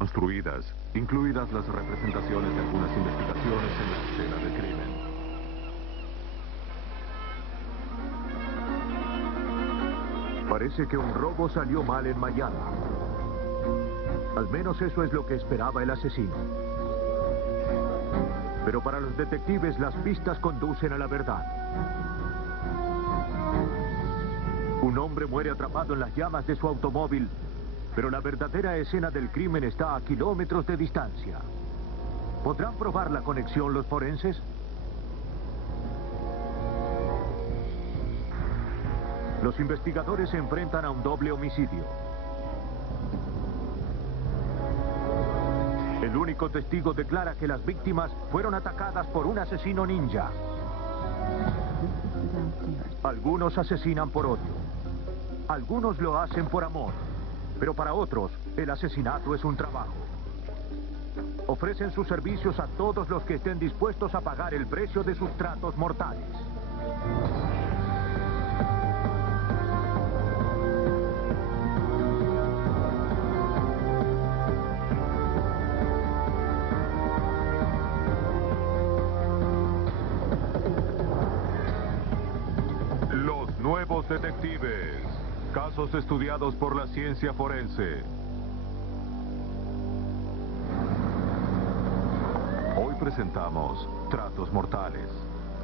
construidas, incluidas las representaciones de algunas investigaciones en la escena del crimen. Parece que un robo salió mal en Miami. Al menos eso es lo que esperaba el asesino. Pero para los detectives las pistas conducen a la verdad. Un hombre muere atrapado en las llamas de su automóvil, pero la verdadera escena del crimen está a kilómetros de distancia. ¿Podrán probar la conexión los forenses? Los investigadores se enfrentan a un doble homicidio. El único testigo declara que las víctimas fueron atacadas por un asesino ninja. Algunos asesinan por odio. Algunos lo hacen por amor. Pero para otros, el asesinato es un trabajo. Ofrecen sus servicios a todos los que estén dispuestos a pagar el precio de sus tratos mortales. Los nuevos detectives. Casos estudiados por la ciencia forense. Hoy presentamos Tratos Mortales.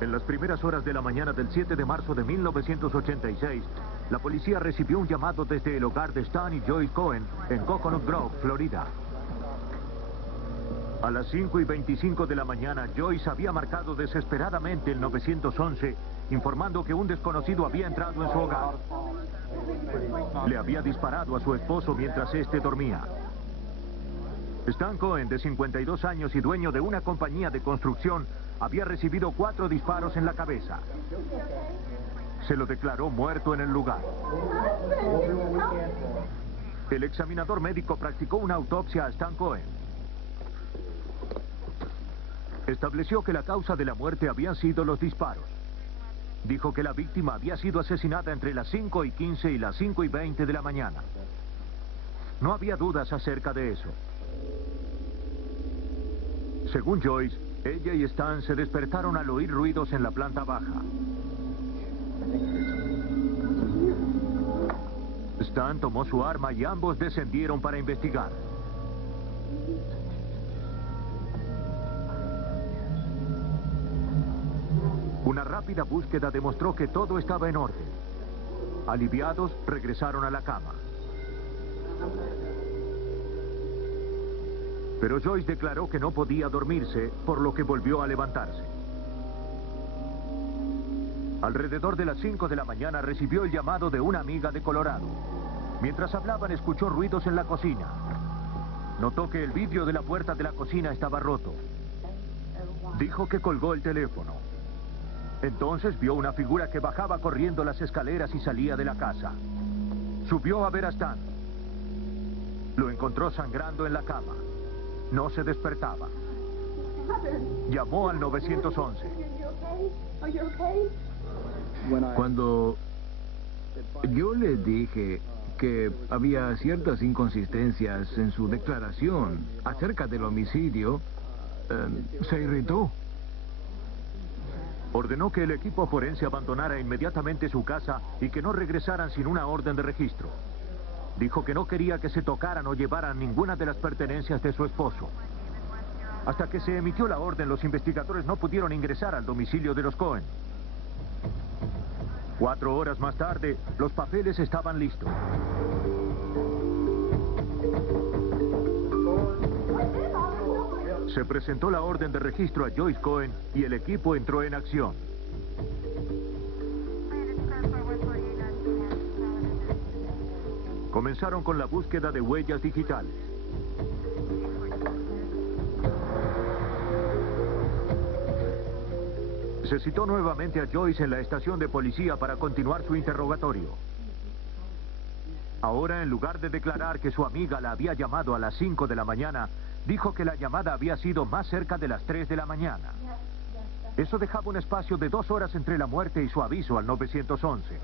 En las primeras horas de la mañana del 7 de marzo de 1986, la policía recibió un llamado desde el hogar de Stan y Joyce Cohen en Coconut Grove, Florida. A las 5:25 de la mañana, Joyce había marcado desesperadamente el 911, informando que un desconocido había entrado en su hogar. Le había disparado a su esposo mientras éste dormía. Stan Cohen, de 52 años y dueño de una compañía de construcción, había recibido 4 disparos en la cabeza. Se lo declaró muerto en el lugar. El examinador médico practicó una autopsia a Stan Cohen. Estableció que la causa de la muerte habían sido los disparos. Dijo que la víctima había sido asesinada entre las 5:15 y las 5:20 de la mañana. No había dudas acerca de eso. Según Joyce, ella y Stan se despertaron al oír ruidos en la planta baja. Stan tomó su arma y ambos descendieron para investigar. Una rápida búsqueda demostró que todo estaba en orden. Aliviados, regresaron a la cama. Pero Joyce declaró que no podía dormirse, por lo que volvió a levantarse. Alrededor de las 5 de la mañana recibió el llamado de una amiga de Colorado. Mientras hablaban, escuchó ruidos en la cocina. Notó que el vidrio de la puerta de la cocina estaba roto. Dijo que colgó el teléfono. Entonces vio una figura que bajaba corriendo las escaleras y salía de la casa. Subió a ver a Stan. Lo encontró sangrando en la cama. No se despertaba. Llamó al 911. Cuando yo le dije que había ciertas inconsistencias en su declaración acerca del homicidio, se irritó. Ordenó que el equipo forense abandonara inmediatamente su casa y que no regresaran sin una orden de registro. Dijo que no quería que se tocaran o llevaran ninguna de las pertenencias de su esposo. Hasta que se emitió la orden, los investigadores no pudieron ingresar al domicilio de los Cohen. 4 horas más tarde, los papeles estaban listos. Se presentó la orden de registro a Joyce Cohen y el equipo entró en acción. Comenzaron con la búsqueda de huellas digitales. Se citó nuevamente a Joyce en la estación de policía para continuar su interrogatorio. Ahora, en lugar de declarar que su amiga la había llamado a las 5 de la mañana, dijo que la llamada había sido más cerca de las 3 de la mañana. Eso dejaba un espacio de 2 horas entre la muerte y su aviso al 911.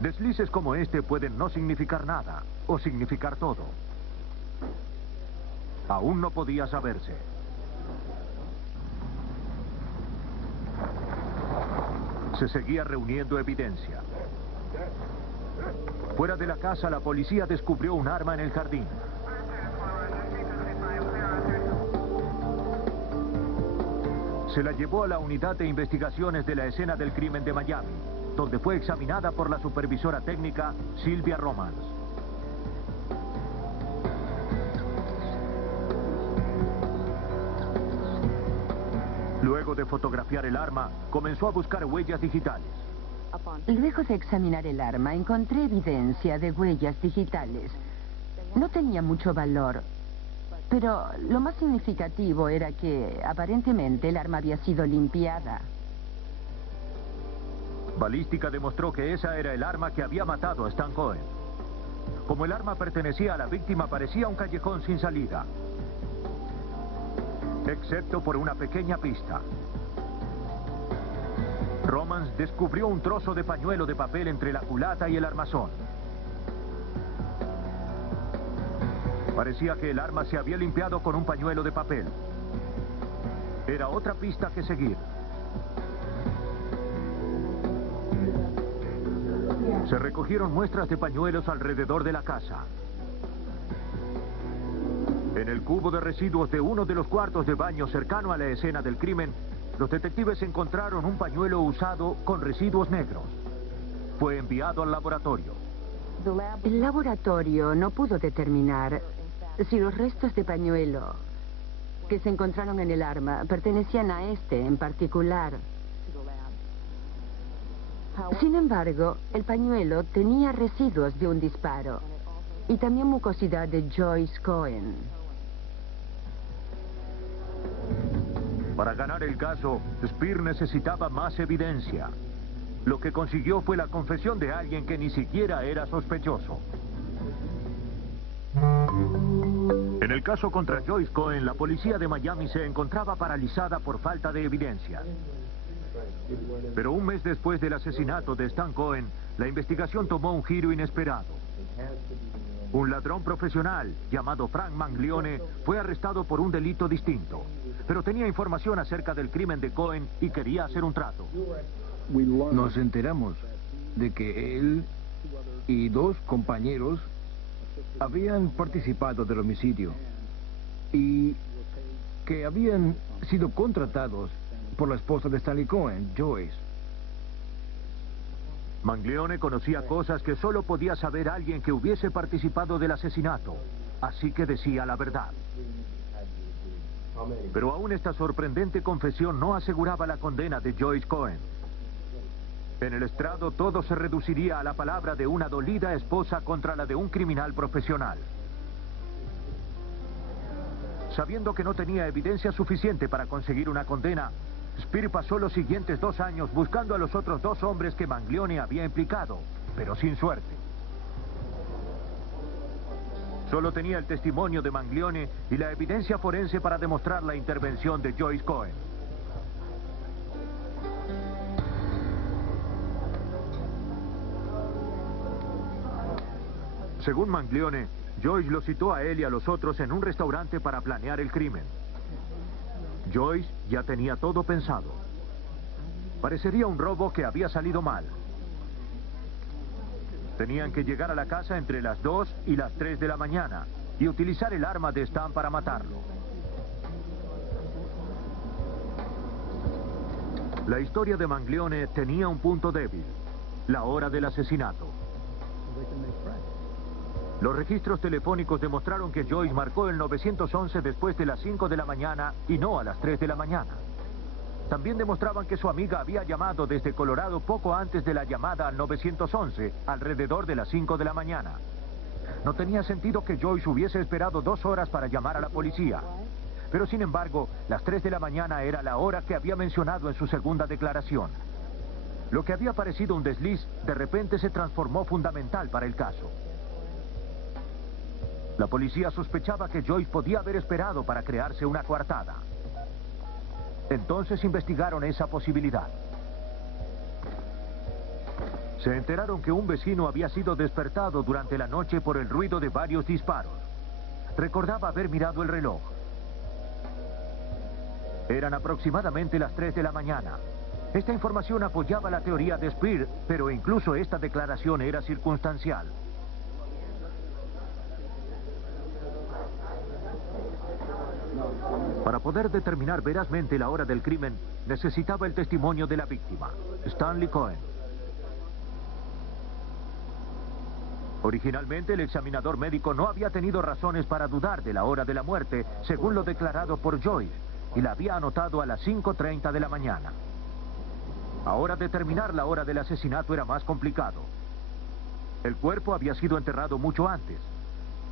Deslices como este pueden no significar nada, o significar todo. Aún no podía saberse. Se seguía reuniendo evidencia. Fuera de la casa, la policía descubrió un arma en el jardín. Se la llevó a la unidad de investigaciones de la escena del crimen de Miami, donde fue examinada por la supervisora técnica Sylvia Romans. Luego de fotografiar el arma, comenzó a buscar huellas digitales. Luego de examinar el arma, encontré evidencia de huellas digitales. No tenía mucho valor, pero lo más significativo era que, aparentemente, el arma había sido limpiada. Balística demostró que esa era el arma que había matado a Stan Cohen. Como el arma pertenecía a la víctima, parecía un callejón sin salida, excepto por una pequeña pista. Romans descubrió un trozo de pañuelo de papel entre la culata y el armazón. Parecía que el arma se había limpiado con un pañuelo de papel. Era otra pista que seguir. Se recogieron muestras de pañuelos alrededor de la casa. En el cubo de residuos de uno de los cuartos de baño cercano a la escena del crimen, los detectives encontraron un pañuelo usado con residuos negros. Fue enviado al laboratorio. El laboratorio no pudo determinar si los restos de pañuelo que se encontraron en el arma pertenecían a este en particular. Sin embargo, el pañuelo tenía residuos de un disparo y también mucosidad de Joyce Cohen. Para ganar el caso, Speer necesitaba más evidencia. Lo que consiguió fue la confesión de alguien que ni siquiera era sospechoso. En el caso contra Joyce Cohen, la policía de Miami se encontraba paralizada por falta de evidencia. Pero un mes después del asesinato de Stan Cohen, la investigación tomó un giro inesperado. Un ladrón profesional llamado Frank Manglione fue arrestado por un delito distinto, pero tenía información acerca del crimen de Cohen y quería hacer un trato. Nos enteramos de que él y dos compañeros habían participado del homicidio y que habían sido contratados por la esposa de Stanley Cohen, Joyce. Manglione conocía cosas que solo podía saber alguien que hubiese participado del asesinato, así que decía la verdad. Pero aún esta sorprendente confesión no aseguraba la condena de Joyce Cohen. En el estrado todo se reduciría a la palabra de una dolida esposa contra la de un criminal profesional. Sabiendo que no tenía evidencia suficiente para conseguir una condena, Speer pasó los siguientes 2 años buscando a los otros 2 hombres que Manglione había implicado, pero sin suerte. Solo tenía el testimonio de Manglione y la evidencia forense para demostrar la intervención de Joyce Cohen. Según Manglione, Joyce lo citó a él y a los otros en un restaurante para planear el crimen. Joyce ya tenía todo pensado. Parecería un robo que había salido mal. Tenían que llegar a la casa entre las 2 y las 3 de la mañana y utilizar el arma de Stan para matarlo. La historia de Manglione tenía un punto débil: la hora del asesinato. Los registros telefónicos demostraron que Joyce marcó el 911 después de las 5 de la mañana y no a las 3 de la mañana. También demostraban que su amiga había llamado desde Colorado poco antes de la llamada al 911, alrededor de las 5 de la mañana. No tenía sentido que Joyce hubiese esperado 2 horas para llamar a la policía. Pero sin embargo, las 3 de la mañana era la hora que había mencionado en su segunda declaración. Lo que había parecido un desliz, de repente se transformó fundamental para el caso. La policía sospechaba que Joyce podía haber esperado para crearse una coartada. Entonces investigaron esa posibilidad. Se enteraron que un vecino había sido despertado durante la noche por el ruido de varios disparos. Recordaba haber mirado el reloj. Eran aproximadamente las 3 de la mañana. Esta información apoyaba la teoría de Speer, pero incluso esta declaración era circunstancial. Para poder determinar verazmente la hora del crimen, necesitaba el testimonio de la víctima, Stanley Cohen. Originalmente, el examinador médico no había tenido razones para dudar de la hora de la muerte, según lo declarado por Joyce, y la había anotado a las 5:30 de la mañana. Ahora determinar la hora del asesinato era más complicado. El cuerpo había sido enterrado mucho antes.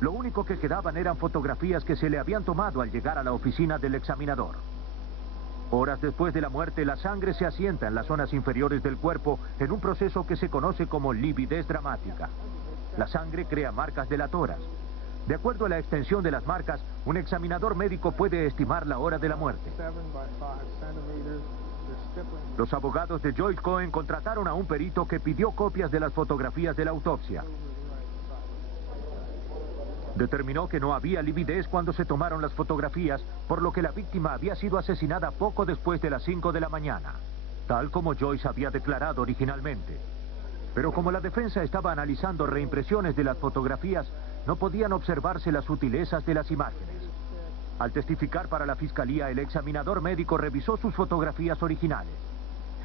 Lo único que quedaban eran fotografías que se le habían tomado al llegar a la oficina del examinador. Horas después de la muerte, la sangre se asienta en las zonas inferiores del cuerpo en un proceso que se conoce como lividez dramática. La sangre crea marcas delatoras. De acuerdo a la extensión de las marcas, un examinador médico puede estimar la hora de la muerte. Los abogados de Joyce Cohen contrataron a un perito que pidió copias de las fotografías de la autopsia. Determinó que no había lividez cuando se tomaron las fotografías, por lo que la víctima había sido asesinada poco después de las 5 de la mañana, tal como Joyce había declarado originalmente. Pero como la defensa estaba analizando reimpresiones de las fotografías, no podían observarse las sutilezas de las imágenes. Al testificar para la fiscalía, el examinador médico revisó sus fotografías originales.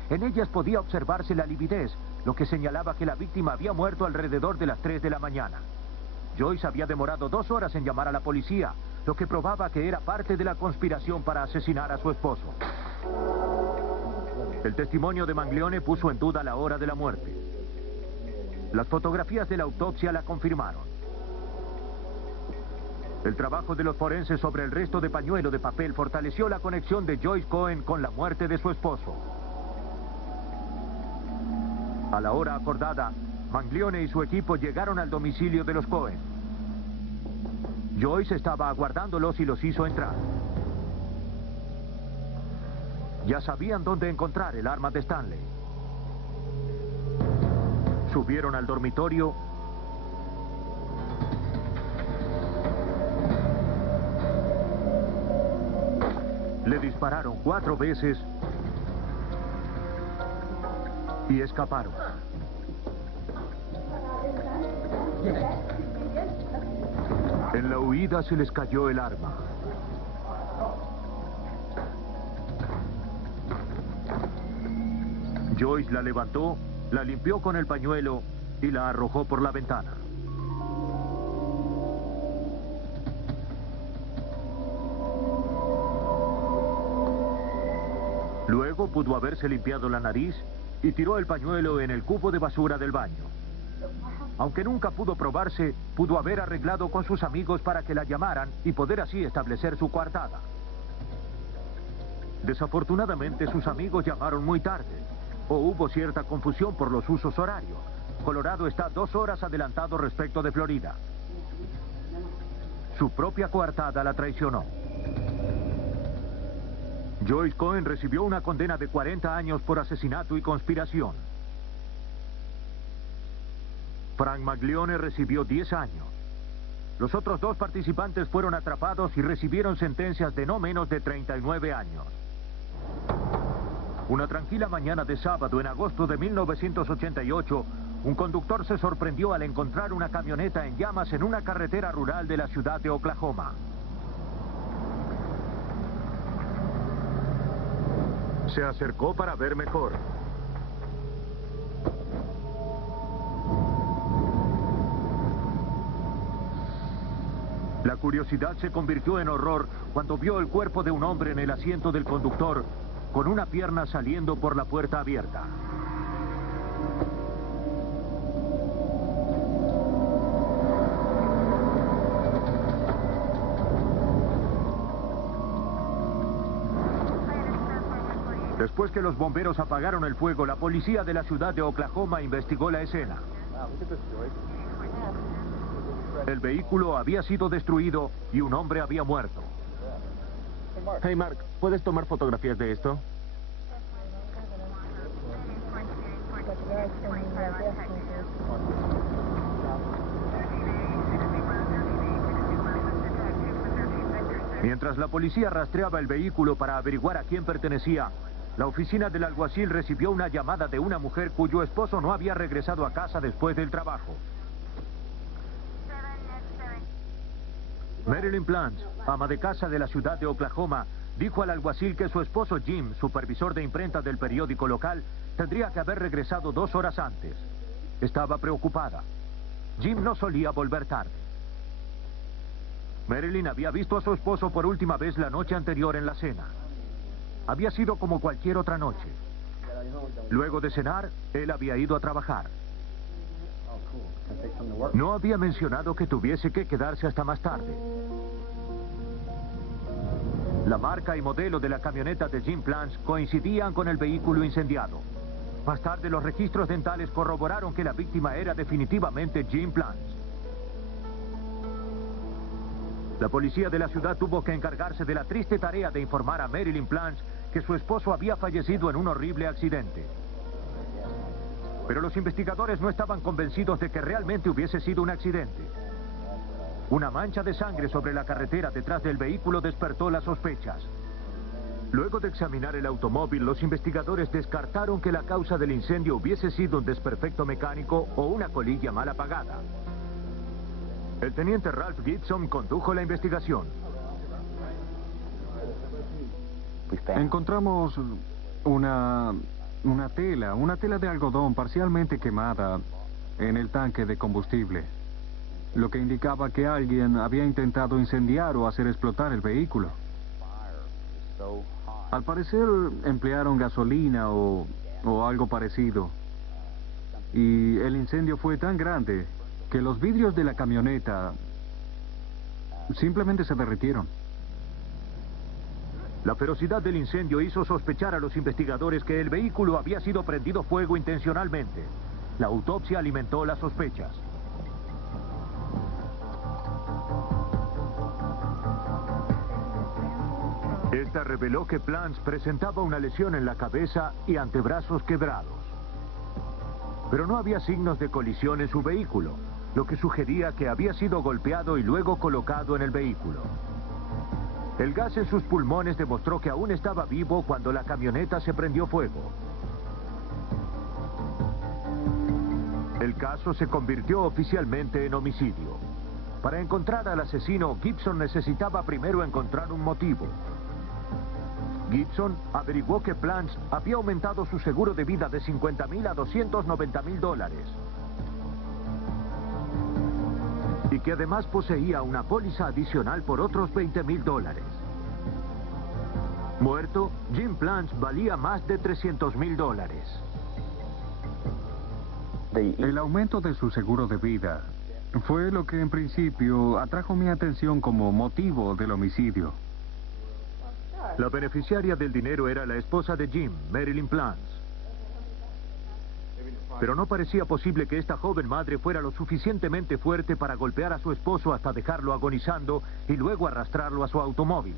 En ellas podía observarse la lividez, lo que señalaba que la víctima había muerto alrededor de las 3 de la mañana. Joyce había demorado 2 horas en llamar a la policía, lo que probaba que era parte de la conspiración para asesinar a su esposo. El testimonio de Manglione puso en duda la hora de la muerte. Las fotografías de la autopsia la confirmaron. El trabajo de los forenses sobre el resto de pañuelo de papel fortaleció la conexión de Joyce Cohen con la muerte de su esposo. A la hora acordada, Manglione y su equipo llegaron al domicilio de los Cohen. Joyce estaba aguardándolos y los hizo entrar. Ya sabían dónde encontrar el arma de Stanley. Subieron al dormitorio le dispararon 4 veces y escaparon. En la huida se les cayó el arma. Joyce la levantó, la limpió con el pañuelo y la arrojó por la ventana. Luego pudo haberse limpiado la nariz y tiró el pañuelo en el cubo de basura del baño. Aunque nunca pudo probarse, pudo haber arreglado con sus amigos para que la llamaran y poder así establecer su coartada. Desafortunadamente, sus amigos llamaron muy tarde, o hubo cierta confusión por los usos horarios. Colorado está 2 horas adelantado respecto de Florida. Su propia coartada la traicionó. Joyce Cohen recibió una condena de 40 años por asesinato y conspiración. Frank Manglione recibió 10 años. Los otros 2 participantes fueron atrapados y recibieron sentencias de no menos de 39 años. Una tranquila mañana de sábado en agosto de 1988, un conductor se sorprendió al encontrar una camioneta en llamas en una carretera rural de la ciudad de Oklahoma. Se acercó para ver mejor. La curiosidad se convirtió en horror cuando vio el cuerpo de un hombre en el asiento del conductor, con una pierna saliendo por la puerta abierta. Después que los bomberos apagaron el fuego, la policía de la ciudad de Oklahoma investigó la escena. El vehículo había sido destruido y un hombre había muerto. Hey Mark, ¿puedes tomar fotografías de esto? Mientras la policía rastreaba el vehículo para averiguar a quién pertenecía, la oficina del alguacil recibió una llamada de una mujer cuyo esposo no había regresado a casa después del trabajo. Marilyn Plant, ama de casa de la ciudad de Oklahoma, dijo al alguacil que su esposo Jim, supervisor de imprenta del periódico local, tendría que haber regresado 2 horas antes. Estaba preocupada. Jim no solía volver tarde. Marilyn había visto a su esposo por última vez la noche anterior en la cena. Había sido como cualquier otra noche. Luego de cenar, él había ido a trabajar. No había mencionado que tuviese que quedarse hasta más tarde. La marca y modelo de la camioneta de Jim Plant coincidían con el vehículo incendiado. Más tarde, los registros dentales corroboraron que la víctima era definitivamente Jim Plant. La policía de la ciudad tuvo que encargarse de la triste tarea de informar a Marilyn Plant que su esposo había fallecido en un horrible accidente. Pero los investigadores no estaban convencidos de que realmente hubiese sido un accidente. Una mancha de sangre sobre la carretera detrás del vehículo despertó las sospechas. Luego de examinar el automóvil, los investigadores descartaron que la causa del incendio hubiese sido un desperfecto mecánico o una colilla mal apagada. El teniente Ralph Gibson condujo la investigación. Encontramos una tela de algodón parcialmente quemada en el tanque de combustible, lo que indicaba que alguien había intentado incendiar o hacer explotar el vehículo. Al parecer emplearon gasolina o algo parecido, y el incendio fue tan grande que los vidrios de la camioneta simplemente se derritieron. La ferocidad del incendio hizo sospechar a los investigadores que el vehículo había sido prendido fuego intencionalmente. La autopsia alimentó las sospechas. Esta reveló que Plant presentaba una lesión en la cabeza y antebrazos quebrados. Pero no había signos de colisión en su vehículo, lo que sugería que había sido golpeado y luego colocado en el vehículo. El gas en sus pulmones demostró que aún estaba vivo cuando la camioneta se prendió fuego. El caso se convirtió oficialmente en homicidio. Para encontrar al asesino, Gibson necesitaba primero encontrar un motivo. Gibson averiguó que Plant había aumentado su seguro de vida de $50,000 a $290,000 y que además poseía una póliza adicional por otros $20,000. Muerto, Jim Plant valía más de $300,000. El aumento de su seguro de vida fue lo que en principio atrajo mi atención como motivo del homicidio. La beneficiaria del dinero era la esposa de Jim, Marilyn Plant. Pero no parecía posible que esta joven madre fuera lo suficientemente fuerte para golpear a su esposo hasta dejarlo agonizando y luego arrastrarlo a su automóvil.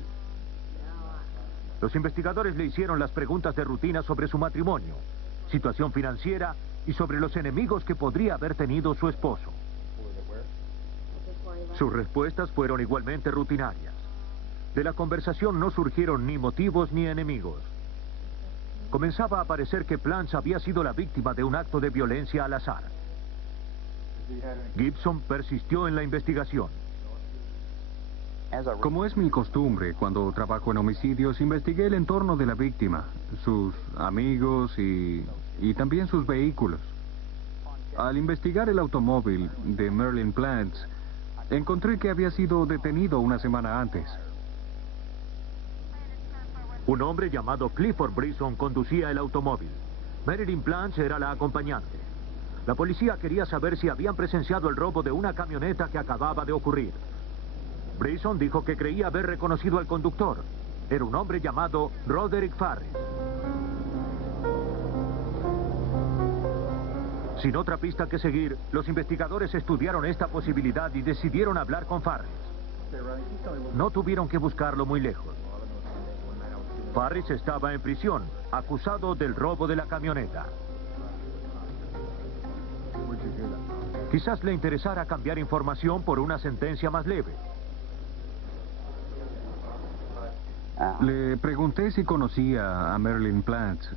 Los investigadores le hicieron las preguntas de rutina sobre su matrimonio, situación financiera y sobre los enemigos que podría haber tenido su esposo. Sus respuestas fueron igualmente rutinarias. De la conversación no surgieron ni motivos ni enemigos. Comenzaba a parecer que Plant había sido la víctima de un acto de violencia al azar. Gibson persistió en la investigación. Como es mi costumbre cuando trabajo en homicidios, investigué el entorno de la víctima, sus amigos y también sus vehículos. Al investigar el automóvil de Marilyn Plant, encontré que había sido detenido una semana antes. Un hombre llamado Clifford Brisson conducía el automóvil. Marilyn Plant era la acompañante. La policía quería saber si habían presenciado el robo de una camioneta que acababa de ocurrir. Brisson dijo que creía haber reconocido al conductor. Era un hombre llamado Roderick Farris. Sin otra pista que seguir, los investigadores estudiaron esta posibilidad y decidieron hablar con Farris. No tuvieron que buscarlo muy lejos. Farris estaba en prisión, acusado del robo de la camioneta. Quizás le interesara cambiar información por una sentencia más leve. Le pregunté si conocía a Marilyn Plants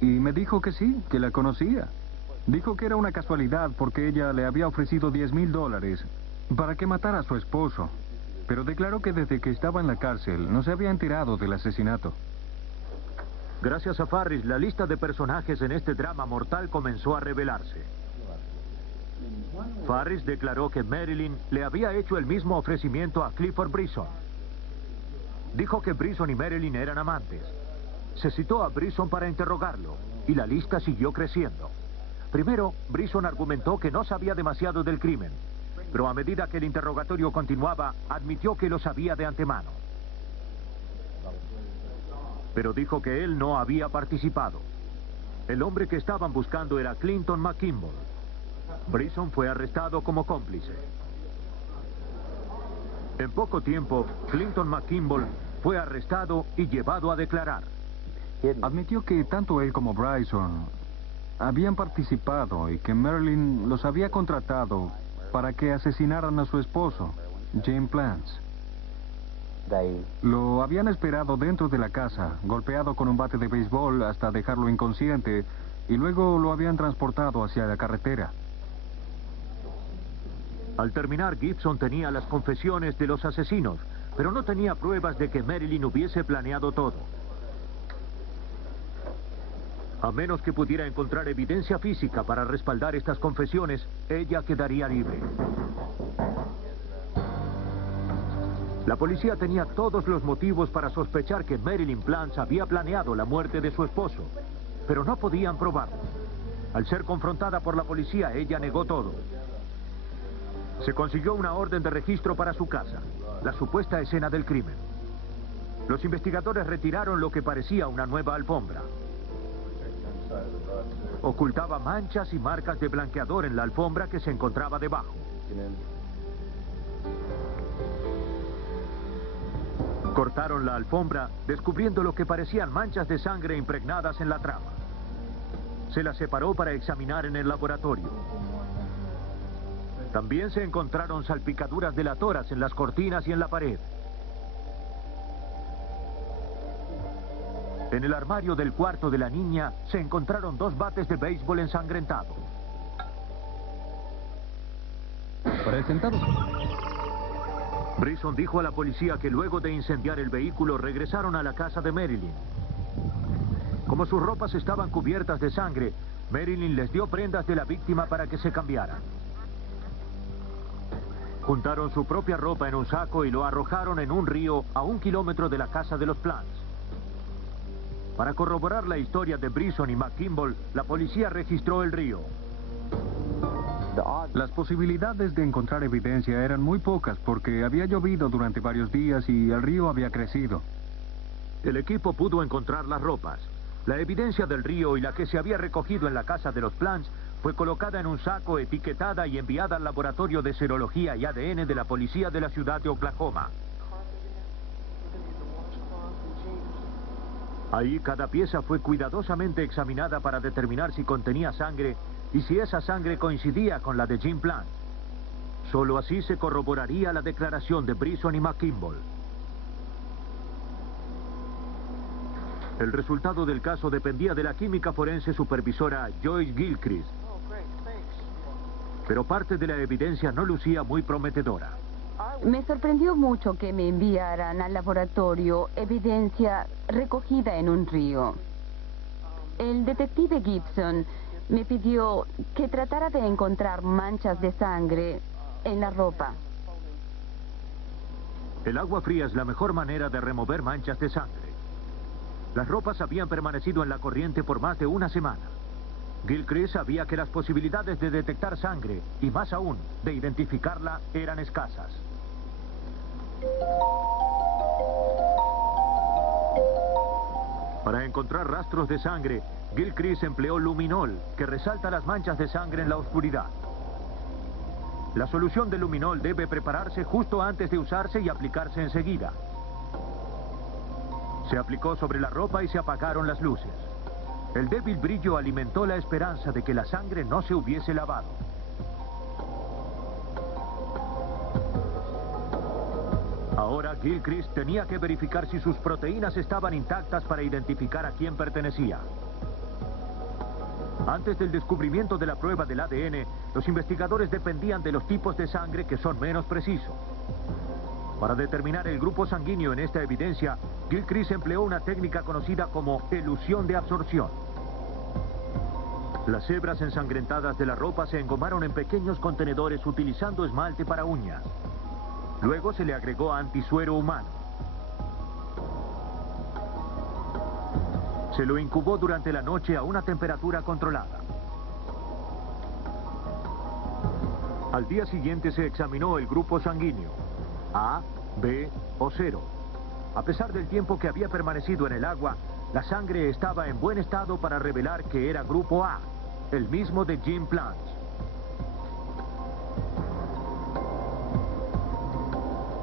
y me dijo que sí, que la conocía. Dijo que era una casualidad porque ella le había ofrecido $10,000 para que matara a su esposo, pero declaró que desde que estaba en la cárcel no se había enterado del asesinato. Gracias a Farris, la lista de personajes en este drama mortal comenzó a revelarse. Farris declaró que Marilyn le había hecho el mismo ofrecimiento a Clifford Brisson. Dijo que Brisson y Marilyn eran amantes. Se citó a Brisson para interrogarlo, y la lista siguió creciendo. Primero, Brisson argumentó que no sabía demasiado del crimen, pero a medida que el interrogatorio continuaba, admitió que lo sabía de antemano. Pero dijo que él no había participado. El hombre que estaban buscando era Clinton McKimball. Brisson fue arrestado como cómplice. En poco tiempo, Clinton McKimball fue arrestado y llevado a declarar. Admitió que tanto él como Bryson habían participado y que Marilyn los había contratado para que asesinaran a su esposo, Jim Plants. Lo habían esperado dentro de la casa, golpeado con un bate de béisbol hasta dejarlo inconsciente, y luego lo habían transportado hacia la carretera. Al terminar, Gibson tenía las confesiones de los asesinos, pero no tenía pruebas de que Marilyn hubiese planeado todo. A menos que pudiera encontrar evidencia física para respaldar estas confesiones, ella quedaría libre. La policía tenía todos los motivos para sospechar que Marilyn Plants había planeado la muerte de su esposo, pero no podían probarlo. Al ser confrontada por la policía, ella negó todo. Se consiguió una orden de registro para su casa, la supuesta escena del crimen. Los investigadores retiraron lo que parecía una nueva alfombra. Ocultaba manchas y marcas de blanqueador en la alfombra que se encontraba debajo. Cortaron la alfombra, descubriendo lo que parecían manchas de sangre impregnadas en la trama. Se la separó para examinar en el laboratorio. También se encontraron salpicaduras delatoras en las cortinas y en la pared. En el armario del cuarto de la niña se encontraron 2 bates de béisbol ensangrentados. Presentados. Brisson dijo a la policía que luego de incendiar el vehículo regresaron a la casa de Marilyn. Como sus ropas estaban cubiertas de sangre, Marilyn les dio prendas de la víctima para que se cambiaran. Juntaron su propia ropa en un saco y lo arrojaron en un río a 1 kilómetro de la casa de los Plants. Para corroborar la historia de Brisson y McKimball, la policía registró el río. Las posibilidades de encontrar evidencia eran muy pocas porque había llovido durante varios días y el río había crecido. El equipo pudo encontrar las ropas. La evidencia del río y la que se había recogido en la casa de los Plants fue colocada en un saco, etiquetada y enviada al laboratorio de serología y ADN de la policía de la ciudad de Oklahoma. Ahí cada pieza fue cuidadosamente examinada para determinar si contenía sangre y si esa sangre coincidía con la de Jim Plant. Solo así se corroboraría la declaración de Brisson y McKimball. El resultado del caso dependía de la química forense supervisora Joyce Gilchrist. Pero parte de la evidencia no lucía muy prometedora. Me sorprendió mucho que me enviaran al laboratorio evidencia recogida en un río. El detective Gibson me pidió que tratara de encontrar manchas de sangre en la ropa. El agua fría es la mejor manera de remover manchas de sangre. Las ropas habían permanecido en la corriente por más de 1 semana. Gilchrist sabía que las posibilidades de detectar sangre, y más aún, de identificarla, eran escasas. Para encontrar rastros de sangre, Gilchrist empleó luminol, que resalta las manchas de sangre en la oscuridad. La solución de luminol debe prepararse justo antes de usarse y aplicarse enseguida. Se aplicó sobre la ropa y se apagaron las luces. El débil brillo alimentó la esperanza de que la sangre no se hubiese lavado. Ahora Gilchrist tenía que verificar si sus proteínas estaban intactas para identificar a quién pertenecía. Antes del descubrimiento de la prueba del ADN, los investigadores dependían de los tipos de sangre que son menos precisos. Para determinar el grupo sanguíneo en esta evidencia, Gilchrist empleó una técnica conocida como elusión de absorción. Las hebras ensangrentadas de la ropa se engomaron en pequeños contenedores utilizando esmalte para uñas. Luego se le agregó antisuero humano. Se lo incubó durante la noche a una temperatura controlada. Al día siguiente se examinó el grupo sanguíneo, A, B o 0. A pesar del tiempo que había permanecido en el agua, la sangre estaba en buen estado para revelar que era grupo A, el mismo de Jim Plants.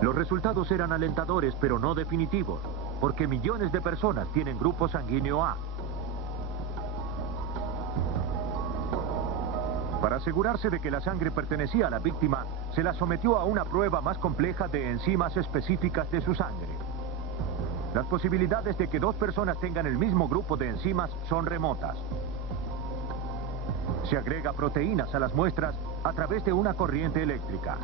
Los resultados eran alentadores, pero no definitivos, porque millones de personas tienen grupo sanguíneo A. Para asegurarse de que la sangre pertenecía a la víctima, se la sometió a una prueba más compleja de enzimas específicas de su sangre. Las posibilidades de que dos personas tengan el mismo grupo de enzimas son remotas. Se agrega proteínas a las muestras a través de una corriente eléctrica.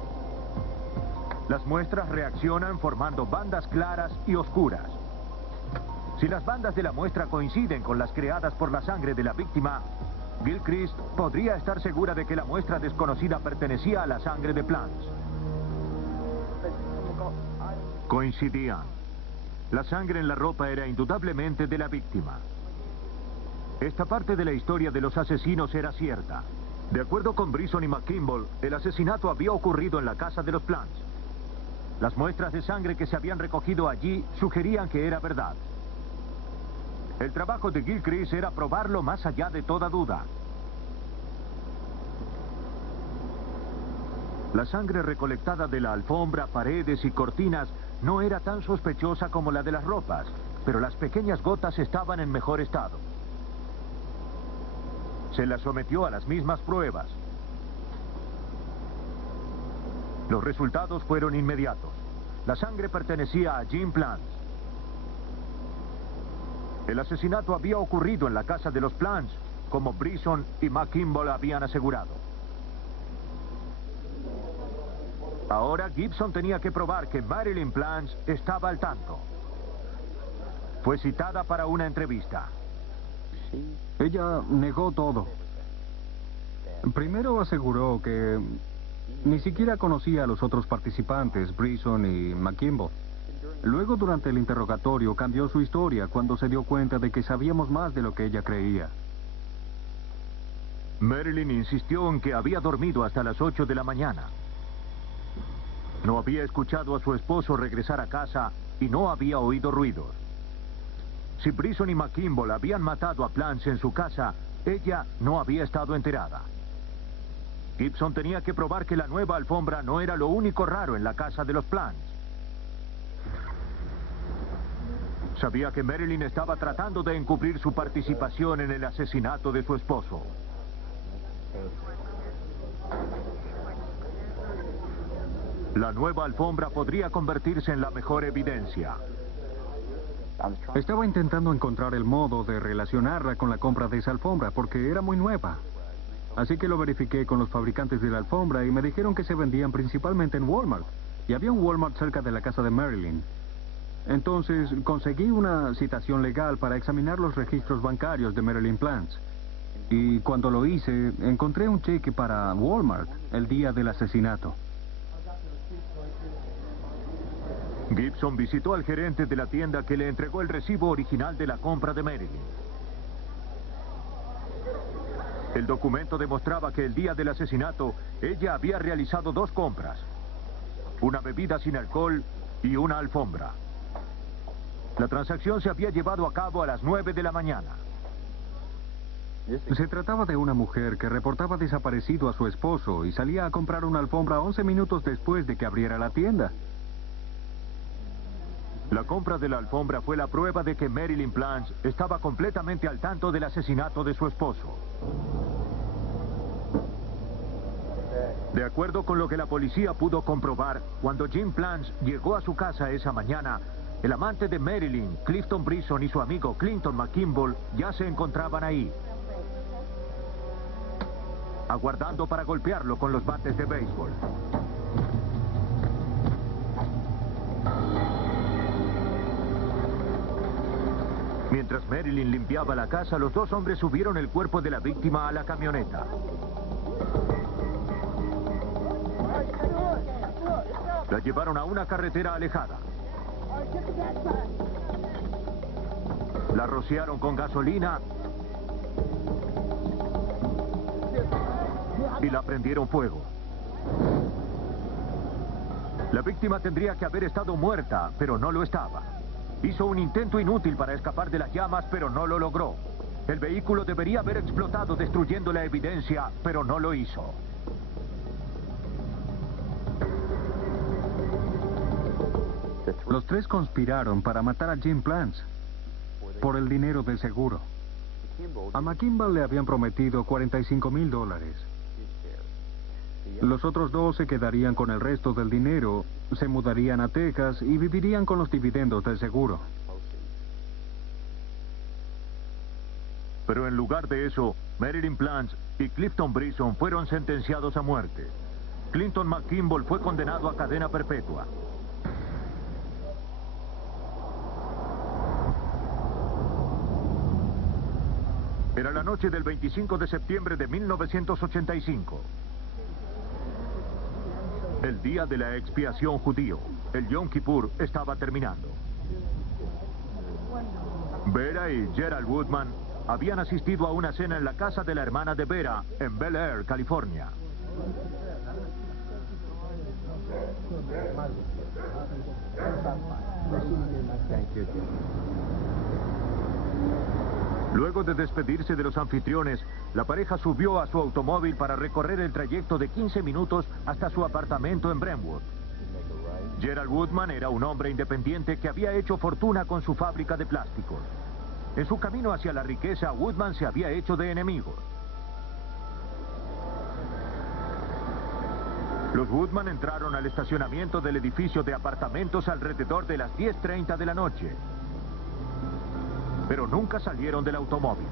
Las muestras reaccionan formando bandas claras y oscuras. Si las bandas de la muestra coinciden con las creadas por la sangre de la víctima, Gilchrist podría estar segura de que la muestra desconocida pertenecía a la sangre de Plants. Coincidían. La sangre en la ropa era indudablemente de la víctima. Esta parte de la historia de los asesinos era cierta. De acuerdo con Brisson y McKimball, el asesinato había ocurrido en la casa de los Plants. Las muestras de sangre que se habían recogido allí sugerían que era verdad. El trabajo de Gilchrist era probarlo más allá de toda duda. La sangre recolectada de la alfombra, paredes y cortinas no era tan sospechosa como la de las ropas, pero las pequeñas gotas estaban en mejor estado. Se las sometió a las mismas pruebas. Los resultados fueron inmediatos. La sangre pertenecía a Jim Plants. El asesinato había ocurrido en la casa de los Plants, como Brisson y McKimball habían asegurado. Ahora Gibson tenía que probar que Marilyn Plants estaba al tanto. Fue citada para una entrevista. Ella negó todo. Primero aseguró que ni siquiera conocía a los otros participantes, Brisson y McKimball. Luego, durante el interrogatorio, cambió su historia cuando se dio cuenta de que sabíamos más de lo que ella creía. Marilyn insistió en que había dormido hasta las 8 de la mañana. No había escuchado a su esposo regresar a casa y no había oído ruidos. Si Brisson y McKimball habían matado a Plants en su casa, ella no había estado enterada. Gibson tenía que probar que la nueva alfombra no era lo único raro en la casa de los Plants. Sabía que Marilyn estaba tratando de encubrir su participación en el asesinato de su esposo. La nueva alfombra podría convertirse en la mejor evidencia. Estaba intentando encontrar el modo de relacionarla con la compra de esa alfombra porque era muy nueva. Así que lo verifiqué con los fabricantes de la alfombra y me dijeron que se vendían principalmente en Walmart. Y había un Walmart cerca de la casa de Marilyn. Entonces conseguí una citación legal para examinar los registros bancarios de Marilyn Plants. Y cuando lo hice, encontré un cheque para Walmart el día del asesinato. Gibson visitó al gerente de la tienda que le entregó el recibo original de la compra de Marilyn. El documento demostraba que el día del asesinato, ella había realizado 2 compras. Una bebida sin alcohol y una alfombra. La transacción se había llevado a cabo a las 9 de la mañana. Se trataba de una mujer que reportaba desaparecido a su esposo y salía a comprar una alfombra 11 minutos después de que abriera la tienda. La compra de la alfombra fue la prueba de que Marilyn Plants estaba completamente al tanto del asesinato de su esposo. De acuerdo con lo que la policía pudo comprobar, cuando Jim Plants llegó a su casa esa mañana, el amante de Marilyn, Clifton Bryson, y su amigo Clinton McKimball ya se encontraban ahí, aguardando para golpearlo con los bates de béisbol. Mientras Marilyn limpiaba la casa, los dos hombres subieron el cuerpo de la víctima a la camioneta. La llevaron a una carretera alejada. La rociaron con gasolina y la prendieron fuego. La víctima tendría que haber estado muerta, pero no lo estaba. Hizo un intento inútil para escapar de las llamas, pero no lo logró. El vehículo debería haber explotado destruyendo la evidencia, pero no lo hizo. Los tres conspiraron para matar a Jim Plants por el dinero del seguro. A McKimball le habían prometido $45,000. Los otros dos se quedarían con el resto del dinero, se mudarían a Texas y vivirían con los dividendos del seguro. Pero en lugar de eso, Marilyn Plants y Clifton Bryson fueron sentenciados a muerte. Clinton McKimball fue condenado a cadena perpetua. Era la noche del 25 de septiembre de 1985. El día de la expiación judío, el Yom Kippur, estaba terminando. Vera y Gerald Woodman habían asistido a una cena en la casa de la hermana de Vera en Bel Air, California. Luego de despedirse de los anfitriones, la pareja subió a su automóvil para recorrer el trayecto de 15 minutos hasta su apartamento en Brentwood. Gerald Woodman era un hombre independiente que había hecho fortuna con su fábrica de plásticos. En su camino hacia la riqueza, Woodman se había hecho de enemigos. Los Woodman entraron al estacionamiento del edificio de apartamentos alrededor de las 10:30 de la noche. Pero nunca salieron del automóvil.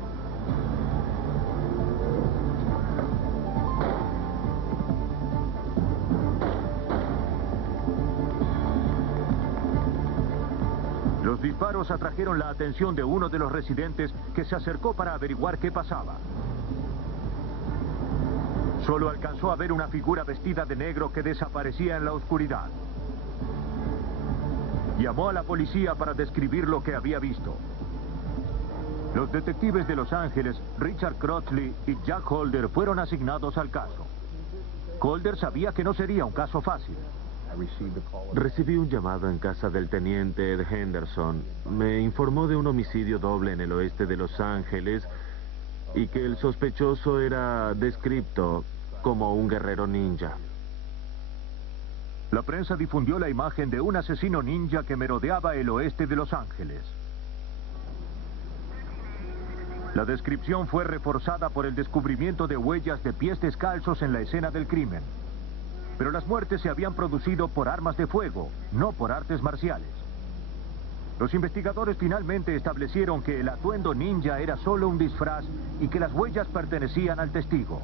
Los disparos atrajeron la atención de uno de los residentes que se acercó para averiguar qué pasaba. Solo alcanzó a ver una figura vestida de negro que desaparecía en la oscuridad. Llamó a la policía para describir lo que había visto. Los detectives de Los Ángeles, Richard Crotchley y Jack Holder, fueron asignados al caso. Holder sabía que no sería un caso fácil. Recibí un llamado en casa del teniente Ed Henderson. Me informó de un homicidio doble en el oeste de Los Ángeles y que el sospechoso era descrito como un guerrero ninja. La prensa difundió la imagen de un asesino ninja que merodeaba el oeste de Los Ángeles. La descripción fue reforzada por el descubrimiento de huellas de pies descalzos en la escena del crimen. Pero las muertes se habían producido por armas de fuego, no por artes marciales. Los investigadores finalmente establecieron que el atuendo ninja era solo un disfraz y que las huellas pertenecían al testigo.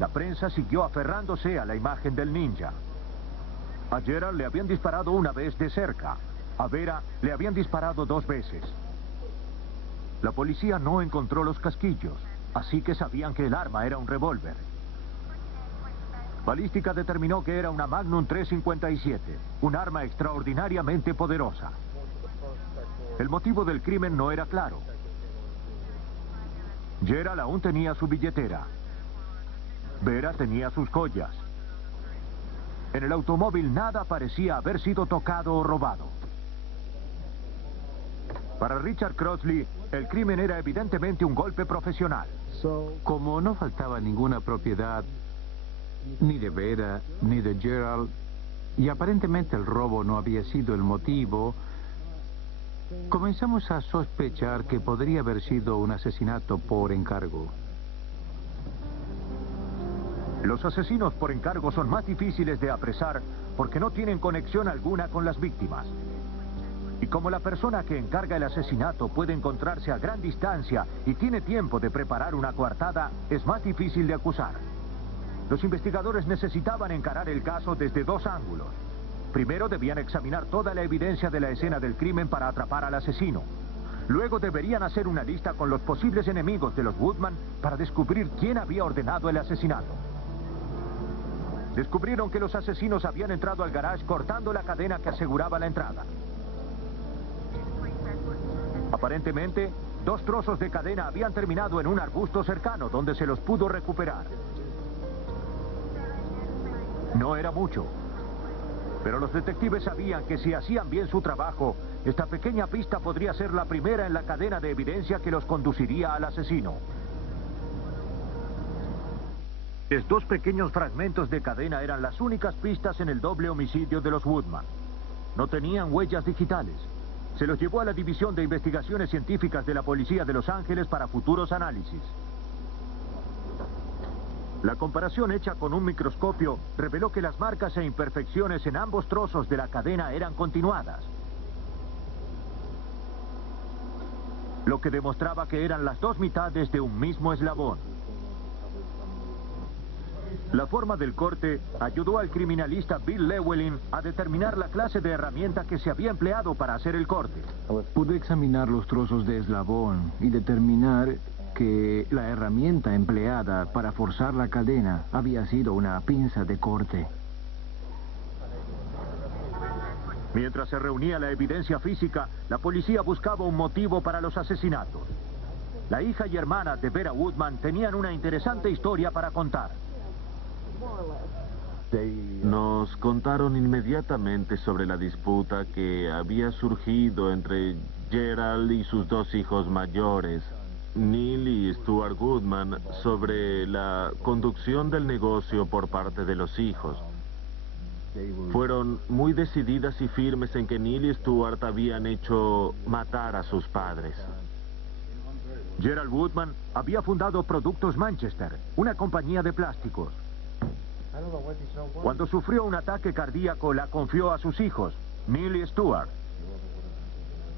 La prensa siguió aferrándose a la imagen del ninja. A Gerald le habían disparado una vez de cerca. A Vera le habían disparado 2 veces. La policía no encontró los casquillos, así que sabían que el arma era un revólver. Balística determinó que era una Magnum 357, un arma extraordinariamente poderosa. El motivo del crimen no era claro. Gerald aún tenía su billetera. Vera tenía sus joyas. En el automóvil nada parecía haber sido tocado o robado. Para Richard Crotchley, el crimen era evidentemente un golpe profesional. Como no faltaba ninguna propiedad, ni de Vera, ni de Gerald, y aparentemente el robo no había sido el motivo, comenzamos a sospechar que podría haber sido un asesinato por encargo. Los asesinos por encargo son más difíciles de apresar porque no tienen conexión alguna con las víctimas. Y como la persona que encarga el asesinato puede encontrarse a gran distancia y tiene tiempo de preparar una coartada, es más difícil de acusar. Los investigadores necesitaban encarar el caso desde dos ángulos. Primero debían examinar toda la evidencia de la escena del crimen para atrapar al asesino. Luego deberían hacer una lista con los posibles enemigos de los Woodman para descubrir quién había ordenado el asesinato. Descubrieron que los asesinos habían entrado al garage cortando la cadena que aseguraba la entrada. Aparentemente, 2 trozos de cadena habían terminado en un arbusto cercano donde se los pudo recuperar. No era mucho, pero los detectives sabían que si hacían bien su trabajo, esta pequeña pista podría ser la primera en la cadena de evidencia que los conduciría al asesino. Los 2 pequeños fragmentos de cadena eran las únicas pistas en el doble homicidio de los Woodman. No tenían huellas digitales. Se los llevó a la División de Investigaciones Científicas de la Policía de Los Ángeles para futuros análisis. La comparación hecha con un microscopio reveló que las marcas e imperfecciones en ambos trozos de la cadena eran continuadas, lo que demostraba que eran las 2 mitades de un mismo eslabón. La forma del corte ayudó al criminalista Bill Llewellyn a determinar la clase de herramienta que se había empleado para hacer el corte. Pude examinar los trozos de eslabón y determinar que la herramienta empleada para forzar la cadena había sido una pinza de corte. Mientras se reunía la evidencia física, la policía buscaba un motivo para los asesinatos. La hija y hermana de Vera Woodman tenían una interesante historia para contar. Nos contaron inmediatamente sobre la disputa que había surgido entre Gerald y sus 2 hijos mayores, Neil y Stuart Woodman, sobre la conducción del negocio por parte de los hijos. Fueron muy decididas y firmes en que Neil y Stuart habían hecho matar a sus padres. Gerald Woodman había fundado Productos Manchester, una compañía de plásticos. Cuando sufrió un ataque cardíaco, la confió a sus hijos, Neil y Stuart.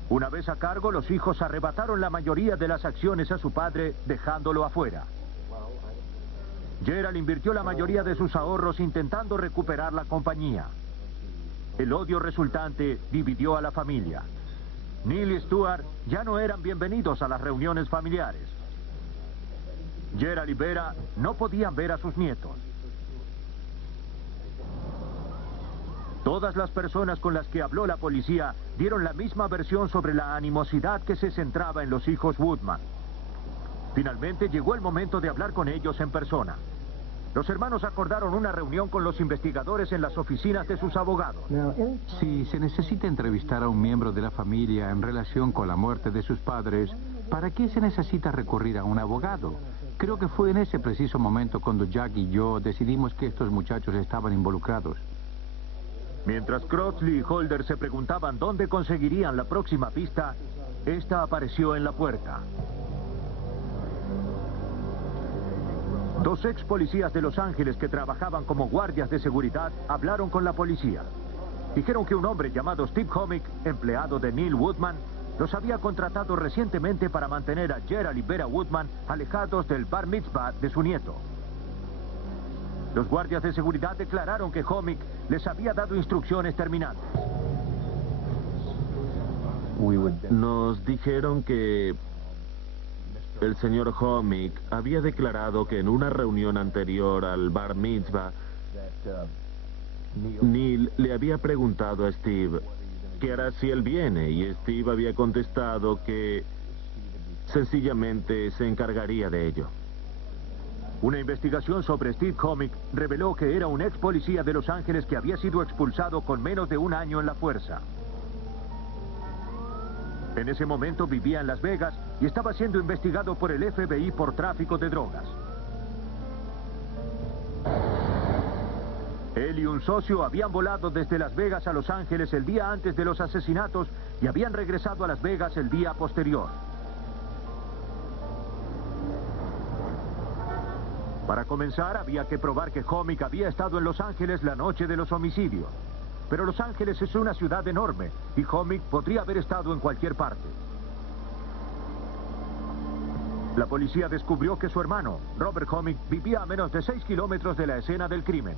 Una vez a cargo, los hijos arrebataron la mayoría de las acciones a su padre, dejándolo afuera. Gerald invirtió la mayoría de sus ahorros intentando recuperar la compañía. El odio resultante dividió a la familia. Neil y Stuart ya no eran bienvenidos a las reuniones familiares. Gerald y Vera no podían ver a sus nietos. Todas las personas con las que habló la policía dieron la misma versión sobre la animosidad que se centraba en los hijos Woodman. Finalmente llegó el momento de hablar con ellos en persona. Los hermanos acordaron una reunión con los investigadores en las oficinas de sus abogados. Si se necesita entrevistar a un miembro de la familia en relación con la muerte de sus padres, ¿para qué se necesita recurrir a un abogado? Creo que fue en ese preciso momento cuando Jack y yo decidimos que estos muchachos estaban involucrados. Mientras Crossley y Holder se preguntaban dónde conseguirían la próxima pista, esta apareció en la puerta. 2 ex policías de Los Ángeles que trabajaban como guardias de seguridad hablaron con la policía. Dijeron que un hombre llamado Steve Homick, empleado de Neil Woodman, los había contratado recientemente para mantener a Gerald y Vera Woodman alejados del bar mitzvah de su nieto. Los guardias de seguridad declararon que Homick les había dado instrucciones terminantes. Nos dijeron que el señor Homick había declarado que en una reunión anterior al bar mitzvah, Neil le había preguntado a Steve qué hará si él viene, y Steve había contestado que sencillamente se encargaría de ello. Una investigación sobre Steve Homick reveló que era un ex policía de Los Ángeles que había sido expulsado con menos de 1 año en la fuerza. En ese momento vivía en Las Vegas y estaba siendo investigado por el FBI por tráfico de drogas. Él y un socio habían volado desde Las Vegas a Los Ángeles el día antes de los asesinatos y habían regresado a Las Vegas el día posterior. Para comenzar, había que probar que Hommick había estado en Los Ángeles la noche de los homicidios. Pero Los Ángeles es una ciudad enorme y Hommick podría haber estado en cualquier parte. La policía descubrió que su hermano, Robert Hommick, vivía a menos de 6 kilómetros de la escena del crimen.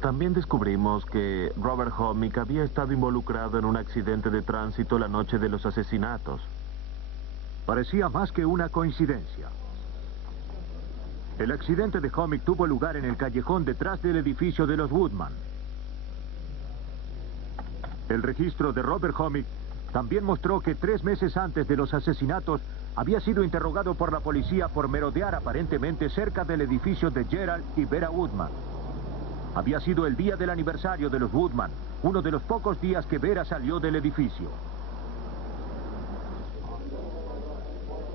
También descubrimos que Robert Hommick había estado involucrado en un accidente de tránsito la noche de los asesinatos. Parecía más que una coincidencia. El accidente de Hommick tuvo lugar en el callejón detrás del edificio de los Woodman. El registro de Robert Hommick también mostró que 3 meses antes de los asesinatos había sido interrogado por la policía por merodear aparentemente cerca del edificio de Gerald y Vera Woodman. Había sido el día del aniversario de los Woodman, uno de los pocos días que Vera salió del edificio.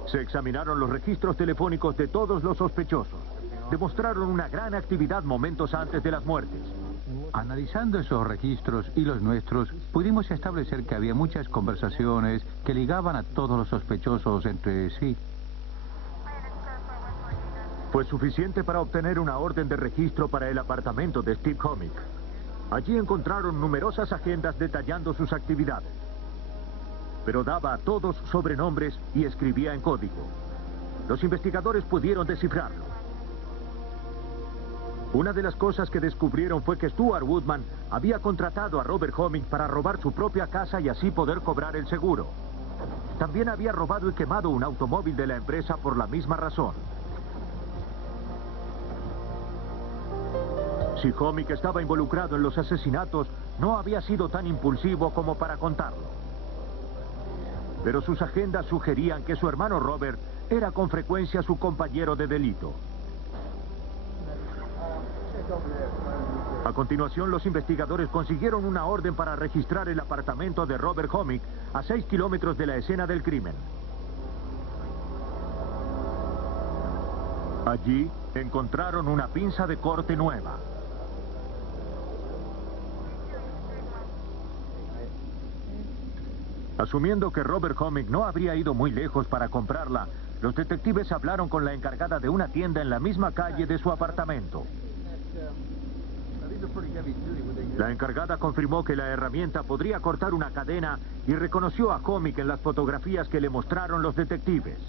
Se examinaron los registros telefónicos de todos los sospechosos. Demostraron una gran actividad momentos antes de las muertes. Analizando esos registros y los nuestros, pudimos establecer que había muchas conversaciones que ligaban a todos los sospechosos entre sí. Fue suficiente para obtener una orden de registro para el apartamento de Steve Hommick. Allí encontraron numerosas agendas detallando sus actividades. Pero daba a todos sobrenombres y escribía en código. Los investigadores pudieron descifrarlo. Una de las cosas que descubrieron fue que Stuart Woodman había contratado a Robert Hommick para robar su propia casa y así poder cobrar el seguro. También había robado y quemado un automóvil de la empresa por la misma razón. Si Hommick estaba involucrado en los asesinatos, no había sido tan impulsivo como para contarlo. Pero sus agendas sugerían que su hermano Robert era con frecuencia su compañero de delito. A continuación, los investigadores consiguieron una orden para registrar el apartamento de Robert Hommick a 6 kilómetros de la escena del crimen. Allí encontraron una pinza de corte nueva. Asumiendo que Robert Hommick no habría ido muy lejos para comprarla, los detectives hablaron con la encargada de una tienda en la misma calle de su apartamento. La encargada confirmó que la herramienta podría cortar una cadena y reconoció a Hommick en las fotografías que le mostraron los detectives.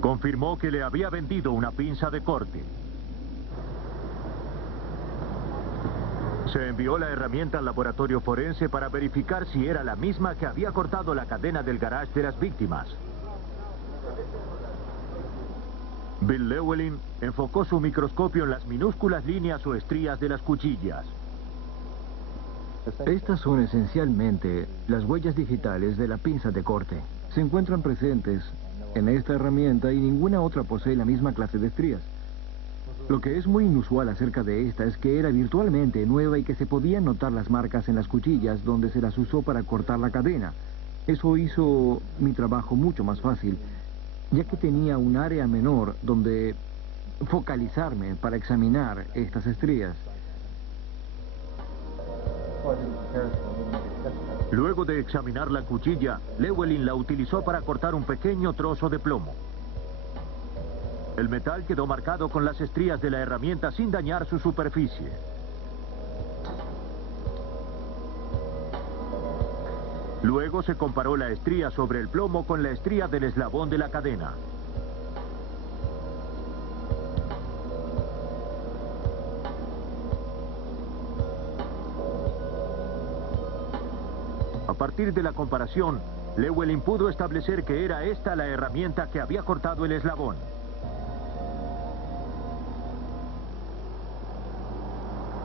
Confirmó que le había vendido una pinza de corte. Se envió la herramienta al laboratorio forense para verificar si era la misma que había cortado la cadena del garage de las víctimas. Bill Llewellyn enfocó su microscopio en las minúsculas líneas o estrías de las cuchillas. Estas son esencialmente las huellas digitales de la pinza de corte. Se encuentran presentes en esta herramienta y ninguna otra posee la misma clase de estrías. Lo que es muy inusual acerca de esta es que era virtualmente nueva y que se podían notar las marcas en las cuchillas donde se las usó para cortar la cadena. Eso hizo mi trabajo mucho más fácil, ya que tenía un área menor donde focalizarme para examinar estas estrías. Luego de examinar la cuchilla, Llewellyn la utilizó para cortar un pequeño trozo de plomo. El metal quedó marcado con las estrías de la herramienta sin dañar su superficie. Luego se comparó la estría sobre el plomo con la estría del eslabón de la cadena. A partir de la comparación, Llewellyn pudo establecer que era esta la herramienta que había cortado el eslabón.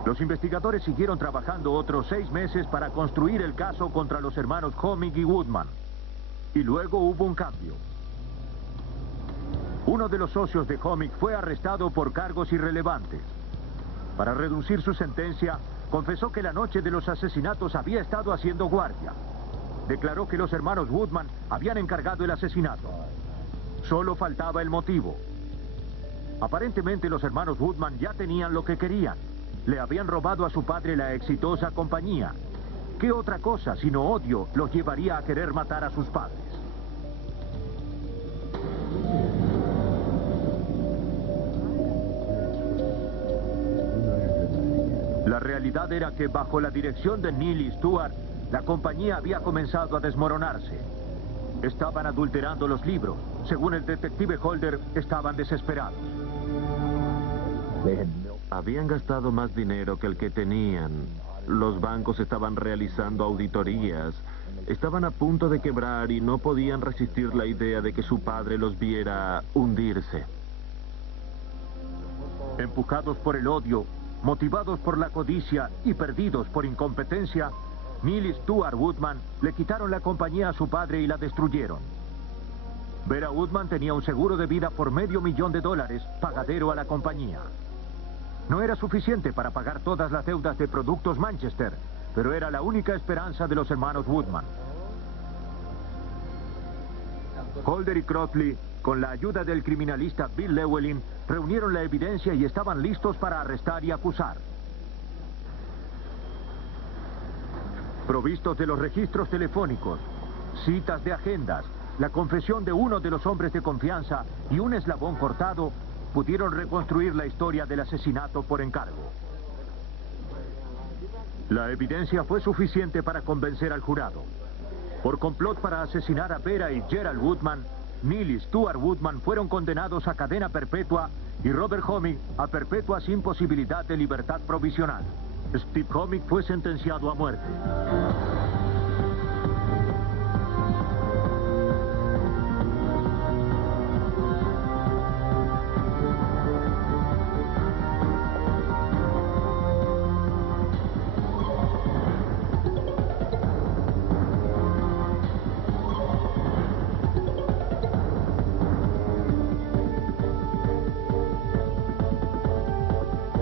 Los investigadores siguieron trabajando otros 6 meses para construir el caso contra los hermanos Hommick y Woodman. Y luego hubo un cambio. Uno de los socios de Hommick fue arrestado por cargos irrelevantes. Para reducir su sentencia, confesó que la noche de los asesinatos había estado haciendo guardia. Declaró que los hermanos Woodman habían encargado el asesinato. Solo faltaba el motivo. Aparentemente los hermanos Woodman ya tenían lo que querían. Le habían robado a su padre la exitosa compañía. ¿Qué otra cosa, sino odio, los llevaría a querer matar a sus padres? La realidad era que bajo la dirección de Neely Stewart, la compañía había comenzado a desmoronarse. Estaban adulterando los libros. Según el detective Holder, estaban desesperados. Habían gastado más dinero que el que tenían. Los bancos estaban realizando auditorías. Estaban a punto de quebrar y no podían resistir la idea de que su padre los viera hundirse. Empujados por el odio, motivados por la codicia y perdidos por incompetencia, Neely Stewart Woodman le quitaron la compañía a su padre y la destruyeron. Vera Woodman tenía un seguro de vida por $500,000, pagadero a la compañía. No era suficiente para pagar todas las deudas de Productos Manchester, pero era la única esperanza de los hermanos Woodman. Holder y Crossley, con la ayuda del criminalista Bill Llewellyn, reunieron la evidencia y estaban listos para arrestar y acusar. Provistos de los registros telefónicos, citas de agendas, la confesión de uno de los hombres de confianza y un eslabón cortado, pudieron reconstruir la historia del asesinato por encargo. La evidencia fue suficiente para convencer al jurado. Por complot para asesinar a Vera y Gerald Woodman, Neely Stewart Woodman fueron condenados a cadena perpetua y Robert Hommick a perpetua sin posibilidad de libertad provisional. Steve Hommick fue sentenciado a muerte.